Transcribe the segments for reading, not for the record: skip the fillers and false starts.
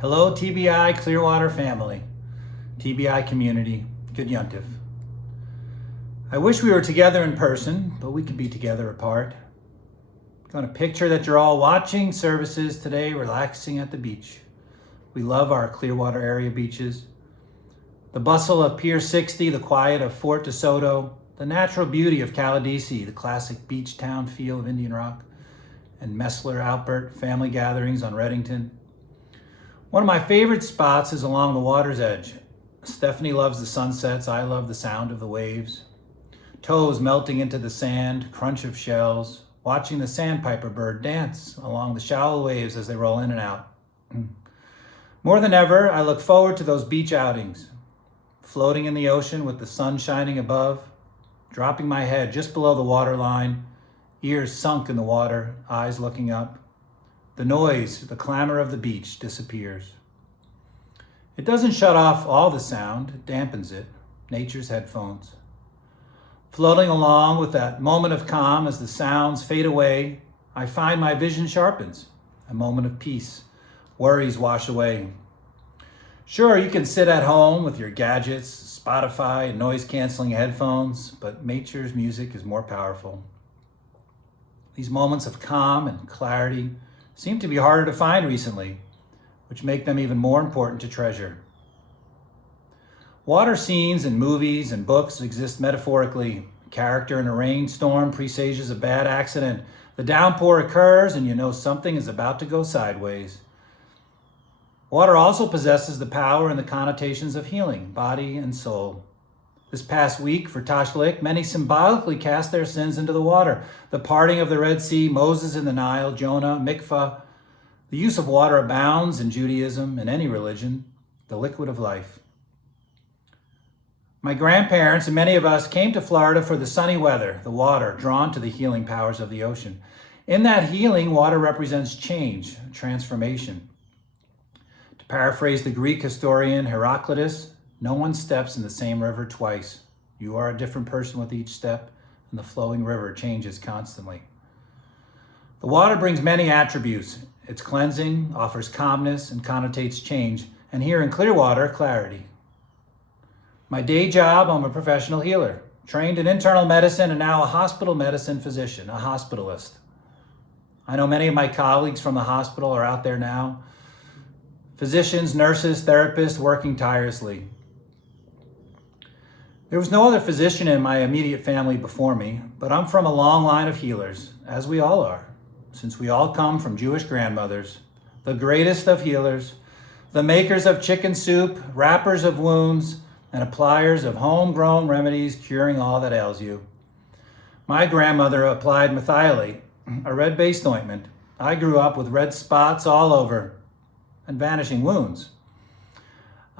Hello, TBI Clearwater family, TBI community, good yuntif. I wish we were together in person, but we could be together apart. Going to picture that you're all watching services today, relaxing at the beach. We love our Clearwater area beaches. The bustle of Pier 60, the quiet of Fort DeSoto, the natural beauty of Caladesi, the classic beach town feel of Indian Rock, and Messler Alpert family gatherings on Reddington. One of my favorite spots is along the water's edge. Stephanie loves the sunsets. I love the sound of the waves. Toes melting into the sand, crunch of shells, watching the sandpiper bird dance along the shallow waves as they roll in and out. More than ever, I look forward to those beach outings. Floating in the ocean with the sun shining above, dropping my head just below the waterline, ears sunk in the water, eyes looking up. The noise, the clamor of the beach disappears. It doesn't shut off all the sound, it dampens it, nature's headphones. Floating along with that moment of calm as the sounds fade away, I find my vision sharpens, a moment of peace, worries wash away. Sure, you can sit at home with your gadgets, Spotify, and noise-canceling headphones, but nature's music is more powerful. These moments of calm and clarity seem to be harder to find recently, which make them even more important to treasure. Water scenes in movies and books exist metaphorically. A character in a rainstorm presages a bad accident. The downpour occurs and you know something is about to go sideways. Water also possesses the power and the connotations of healing, body and soul. This past week for Tashlik, many symbolically cast their sins into the water. The parting of the Red Sea, Moses in the Nile, Jonah, Mikvah. The use of water abounds in Judaism and any religion, the liquid of life. My grandparents and many of us came to Florida for the sunny weather, the water, drawn to the healing powers of the ocean. In that healing, water represents change, transformation. To paraphrase the Greek historian Heraclitus, no one steps in the same river twice. You are a different person with each step, and the flowing river changes constantly. The water brings many attributes. Its cleansing offers calmness and connotates change, and here in Clearwater, clarity. My day job, I'm a professional healer, trained in internal medicine and now a hospital medicine physician, a hospitalist. I know many of my colleagues from the hospital are out there now. Physicians, nurses, therapists working tirelessly. There was no other physician in my immediate family before me, but I'm from a long line of healers, as we all are, since we all come from Jewish grandmothers, the greatest of healers, the makers of chicken soup, wrappers of wounds, and appliers of homegrown remedies curing all that ails you. My grandmother applied methylate, a red-based ointment. I grew up with red spots all over and vanishing wounds.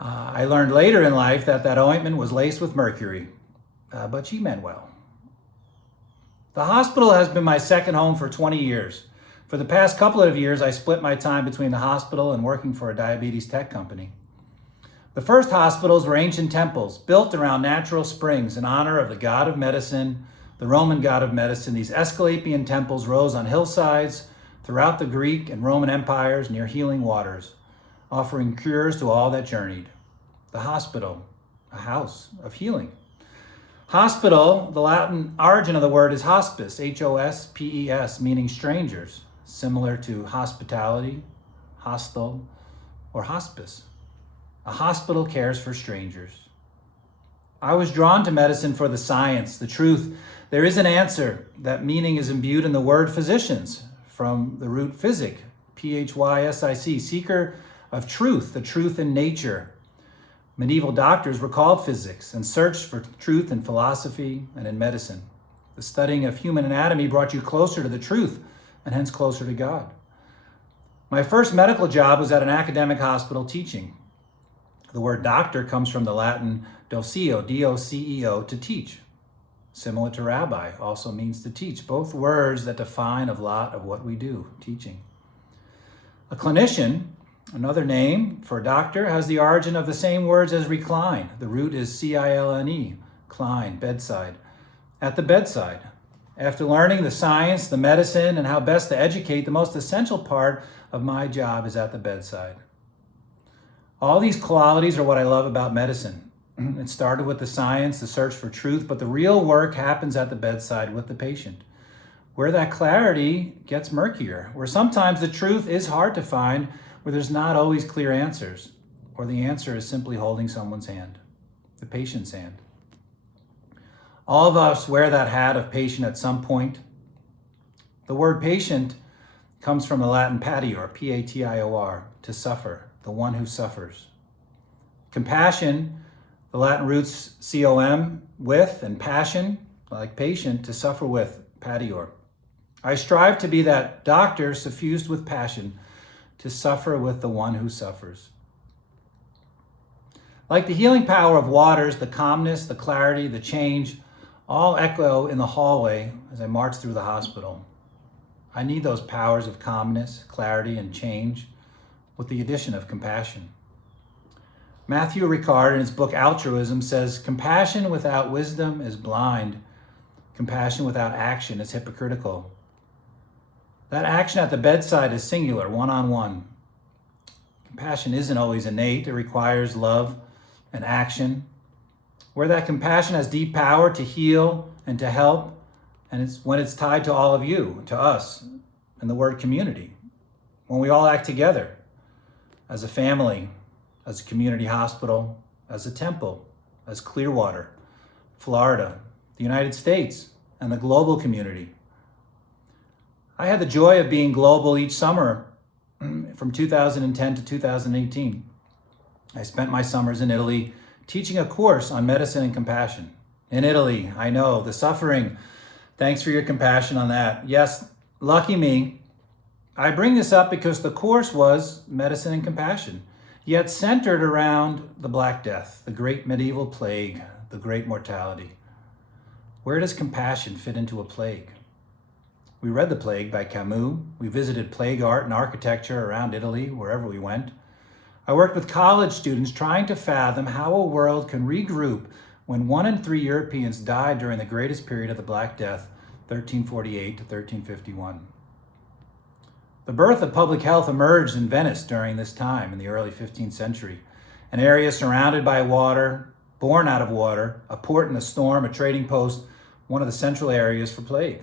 I learned later in life that ointment was laced with mercury, but she meant well. The hospital has been my second home for 20 years. For the past couple of years, I split my time between the hospital and working for a diabetes tech company. The first hospitals were ancient temples built around natural springs in honor of the god of medicine, the Roman god of medicine. These Asclepian temples rose on hillsides throughout the Greek and Roman empires near healing waters, offering cures to all that journeyed. The hospital, a house of healing. Hospital, the Latin origin of the word is hospes, H-O-S-P-E-S, meaning strangers, similar to hospitality, hostel, or hospice. A hospital cares for strangers. I was drawn to medicine for the science, the truth. There is an answer. That meaning is imbued in the word physicians, from the root physic, P-H-Y-S-I-C, seeker of truth, the truth in nature. Medieval doctors were called physics and searched for truth in philosophy and in medicine. The studying of human anatomy brought you closer to the truth and hence closer to God. My first medical job was at an academic hospital teaching. The word doctor comes from the Latin doceo, D-O-C-E-O, to teach. Similar to rabbi, also means to teach. Both words that define a lot of what we do, teaching. A clinician, another name for a doctor, has the origin of the same words as recline. The root is C-I-L-N-E, cline, bedside. At the bedside. After learning the science, the medicine, and how best to educate, the most essential part of my job is at the bedside. All these qualities are what I love about medicine. It started with the science, the search for truth, but the real work happens at the bedside with the patient, where that clarity gets murkier, where sometimes the truth is hard to find, where there's not always clear answers, or the answer is simply holding someone's hand, the patient's hand. All of us wear that hat of patient at some point. The word patient comes from the Latin patior, P-A-T-I-O-R, to suffer, the one who suffers. Compassion, the Latin roots C-O-M, with, and passion, like patient, to suffer with, patior. I strive to be that doctor suffused with passion, to suffer with the one who suffers. Like the healing power of waters, the calmness, the clarity, the change, all echo in the hallway as I march through the hospital. I need those powers of calmness, clarity, and change with the addition of compassion. Matthew Ricard, in his book Altruism, says, "Compassion without wisdom is blind. Compassion without action is hypocritical." That action at the bedside is singular, one-on-one. Compassion isn't always innate. It requires love and action. Where that compassion has deep power to heal and to help, and it's when it's tied to all of you, to us, and the word community. When we all act together as a family, as a community hospital, as a temple, as Clearwater, Florida, the United States, and the global community. I had the joy of being global each summer from 2010 to 2018. I spent my summers in Italy teaching a course on medicine and compassion. In Italy, I know, the suffering. Thanks for your compassion on that. Yes, lucky me. I bring this up because the course was medicine and compassion, yet centered around the Black Death, the great medieval plague, the great mortality. Where does compassion fit into a plague? We read The Plague by Camus. We visited plague art and architecture around Italy, wherever we went. I worked with college students trying to fathom how a world can regroup when 1 in 3 Europeans died during the greatest period of the Black Death, 1348 to 1351. The birth of public health emerged in Venice during this time in the early 15th century, an area surrounded by water, born out of water, a port in a storm, a trading post, one of the central areas for plague.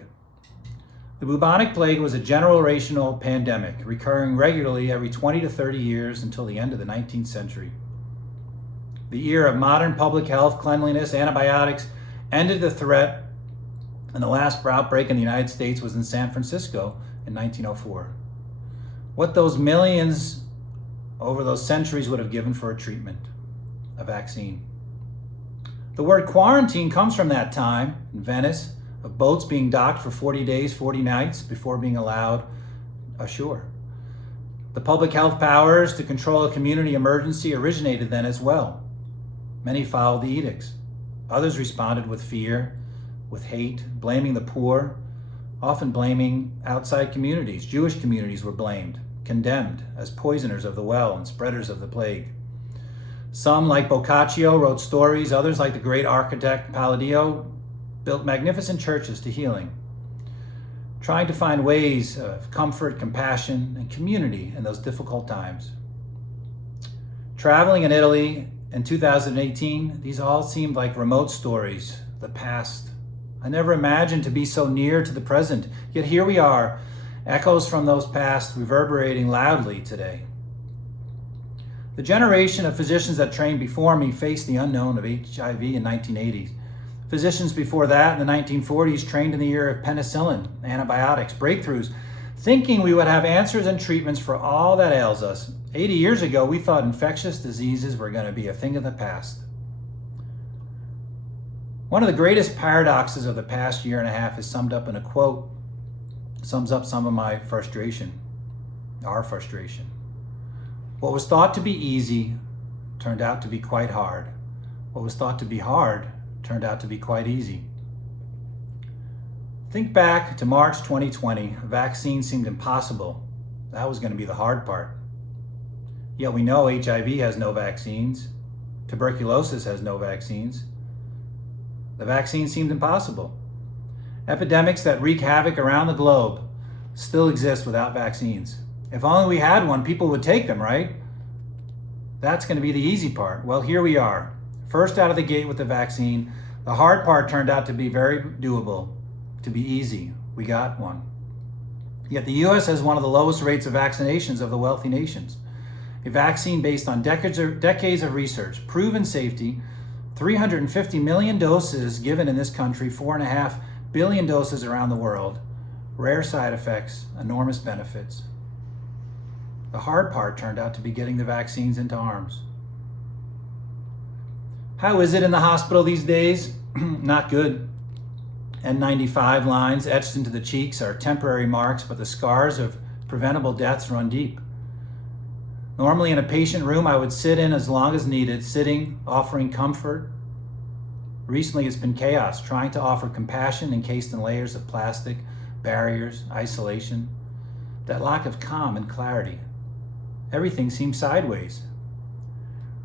The bubonic plague was a generational pandemic, recurring regularly every 20 to 30 years until the end of the 19th century. The era of modern public health, cleanliness, antibiotics ended the threat, and the last outbreak in the United States was in San Francisco in 1904. What those millions over those centuries would have given for a treatment, a vaccine. The word quarantine comes from that time in Venice, of boats being docked for 40 days, 40 nights before being allowed ashore. The public health powers to control a community emergency originated then as well. Many followed the edicts. Others responded with fear, with hate, blaming the poor, often blaming outside communities. Jewish communities were blamed, condemned as poisoners of the well and spreaders of the plague. Some, like Boccaccio, wrote stories. Others, like the great architect Palladio, built magnificent churches to healing, trying to find ways of comfort, compassion, and community in those difficult times. Traveling in Italy in 2018, these all seemed like remote stories, the past. I never imagined to be so near to the present, yet here we are, echoes from those past reverberating loudly today. The generation of physicians that trained before me faced the unknown of HIV in the 1980s. Physicians before that in the 1940s trained in the era of penicillin, antibiotics, breakthroughs, thinking we would have answers and treatments for all that ails us. 80 years ago, we thought infectious diseases were going to be a thing of the past. One of the greatest paradoxes of the past year and a half is summed up in a quote, sums up some of my frustration, our frustration. What was thought to be easy turned out to be quite hard. What was thought to be hard turned out to be quite easy. Think back to March 2020. A vaccine seemed impossible. That was going to be the hard part. Yet we know HIV has no vaccines. Tuberculosis has no vaccines. The vaccine seemed impossible. Epidemics that wreak havoc around the globe still exist without vaccines. If only we had one, people would take them, right? That's going to be the easy part. Well, here we are. First out of the gate with the vaccine. The hard part turned out to be very doable, to be easy. We got one. Yet the U.S. has one of the lowest rates of vaccinations of the wealthy nations. A vaccine based on decades of research, proven safety, 350 million doses given in this country, 4.5 billion doses around the world, rare side effects, enormous benefits. The hard part turned out to be getting the vaccines into arms. How is it in the hospital these days? Not good. N95 lines etched into the cheeks are temporary marks, but the scars of preventable deaths run deep. Normally in a patient room, I would sit in as long as needed, sitting, offering comfort. Recently, it's been chaos, trying to offer compassion encased in layers of plastic, barriers, isolation. That lack of calm and clarity. Everything seems sideways.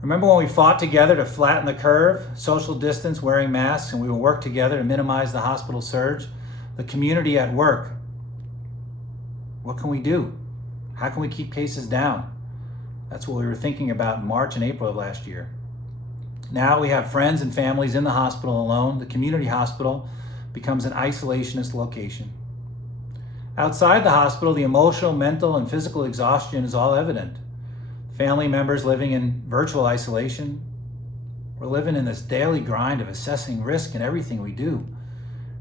Remember when we fought together to flatten the curve, social distance, wearing masks, and we would work together to minimize the hospital surge? The community at work. What can we do? How can we keep cases down? That's what we were thinking about in March and April of last year. Now we have friends and families in the hospital alone. The community hospital becomes an isolationist location. Outside the hospital, the emotional, mental, and physical exhaustion is all evident. Family members living in virtual isolation. We're living in this daily grind of assessing risk in everything we do.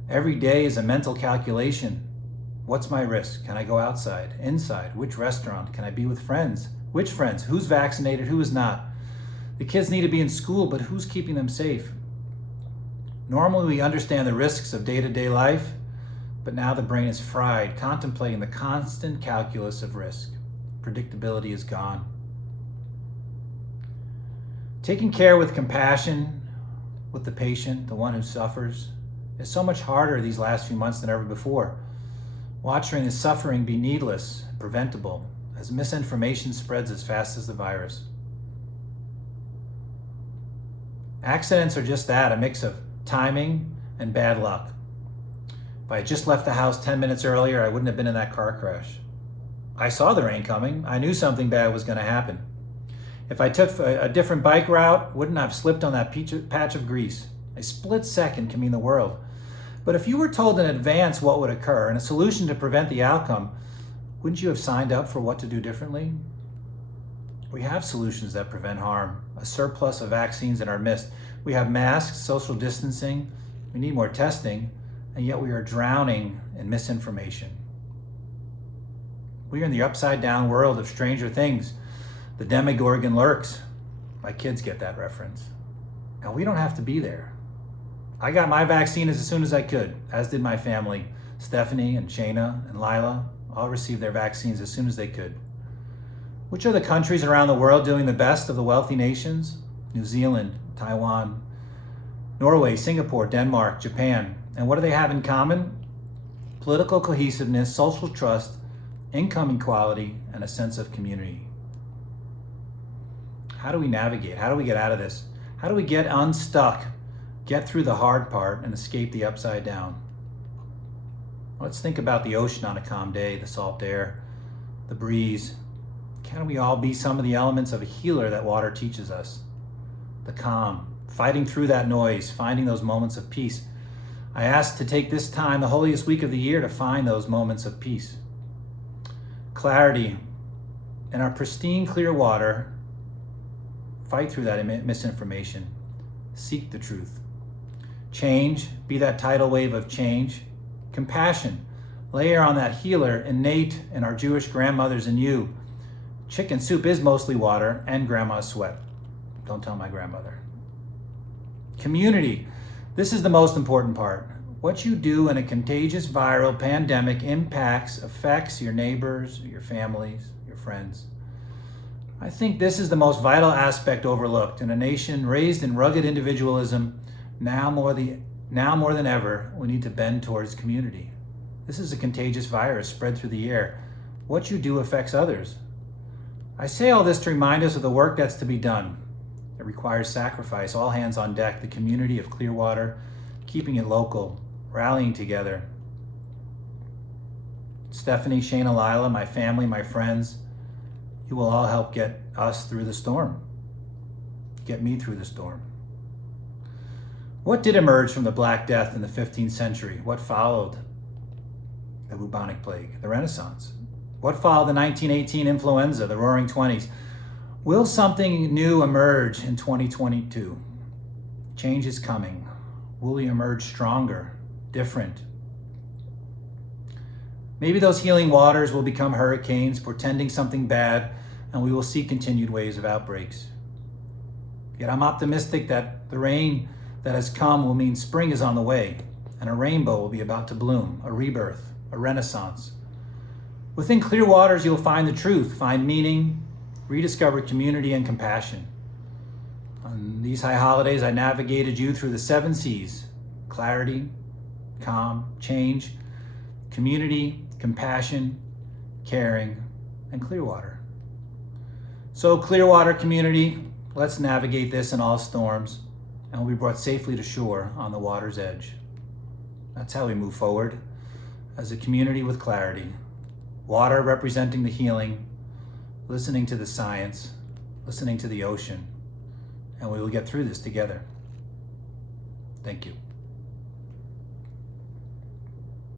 Every day is a mental calculation. What's my risk? Can I go outside, inside? Which restaurant? Can I be with friends? Which friends? Who's vaccinated? Who is not? The kids need to be in school, but who's keeping them safe? Normally we understand the risks of day-to-day life, but now the brain is fried, contemplating the constant calculus of risk. Predictability is gone. Taking care with compassion with the patient, the one who suffers, is so much harder these last few months than ever before. Watching the suffering be needless, preventable, as misinformation spreads as fast as the virus. Accidents are just that, a mix of timing and bad luck. If I had just left the house 10 minutes earlier, I wouldn't have been in that car crash. I saw the rain coming. I knew something bad was going to happen. If I took a different bike route, wouldn't I have slipped on that patch of grease? A split second can mean the world. But if you were told in advance what would occur and a solution to prevent the outcome, wouldn't you have signed up for what to do differently? We have solutions that prevent harm, a surplus of vaccines in our midst. We have masks, social distancing, we need more testing, and yet we are drowning in misinformation. We are in the upside down world of Stranger Things. The Demogorgon lurks. My kids get that reference. And we don't have to be there. I got my vaccine as soon as I could, as did my family. Stephanie and Shayna and Lila all received their vaccines as soon as they could. Which are the countries around the world doing the best of the wealthy nations? New Zealand, Taiwan, Norway, Singapore, Denmark, Japan. And what do they have in common? Political cohesiveness, social trust, income equality, and a sense of community. How do we navigate? How do we get out of this? How do we get unstuck, get through the hard part, and escape the upside down? Let's think about the ocean on a calm day, the salt air, the breeze. Can we all be some of the elements of a healer that water teaches us? The calm, fighting through that noise, finding those moments of peace. I ask to take this time, the holiest week of the year, to find those moments of peace. Clarity. In our pristine, clear water, fight through that misinformation. Seek the truth. Change, be that tidal wave of change. Compassion, layer on that healer innate in our Jewish grandmothers and you. Chicken soup is mostly water and grandma's sweat. Don't tell my grandmother. Community, this is the most important part. What you do in a contagious viral pandemic affects your neighbors, your families, your friends. I think this is the most vital aspect overlooked in a nation raised in rugged individualism. Now more than ever, we need to bend towards community. This is a contagious virus spread through the air. What you do affects others. I say all this to remind us of the work that's to be done. It requires sacrifice, all hands on deck, the community of Clearwater, keeping it local, rallying together. Stephanie, Shayna, Lila, my family, my friends, you will all help get us through the storm. get me through the storm. What did emerge from the Black Death in the 15th century? What followed the bubonic plague, the Renaissance? What followed the 1918 influenza, the Roaring Twenties? Will something new emerge in 2022? Change is coming. Will we emerge stronger, different? Maybe those healing waters will become hurricanes, portending something bad, and we will see continued waves of outbreaks. Yet I'm optimistic that the rain that has come will mean spring is on the way, and a rainbow will be about to bloom, a rebirth, a renaissance. Within clear waters, you'll find the truth, find meaning, rediscover community and compassion. On these high holidays, I navigated you through the 7 C's: clarity, calm, change, community, compassion, caring, and Clearwater. So Clearwater community, let's navigate this in all storms, and we'll be brought safely to shore on the water's edge. That's how we move forward, as a community with clarity. Water representing the healing, listening to the science, listening to the ocean, and we will get through this together. Thank you.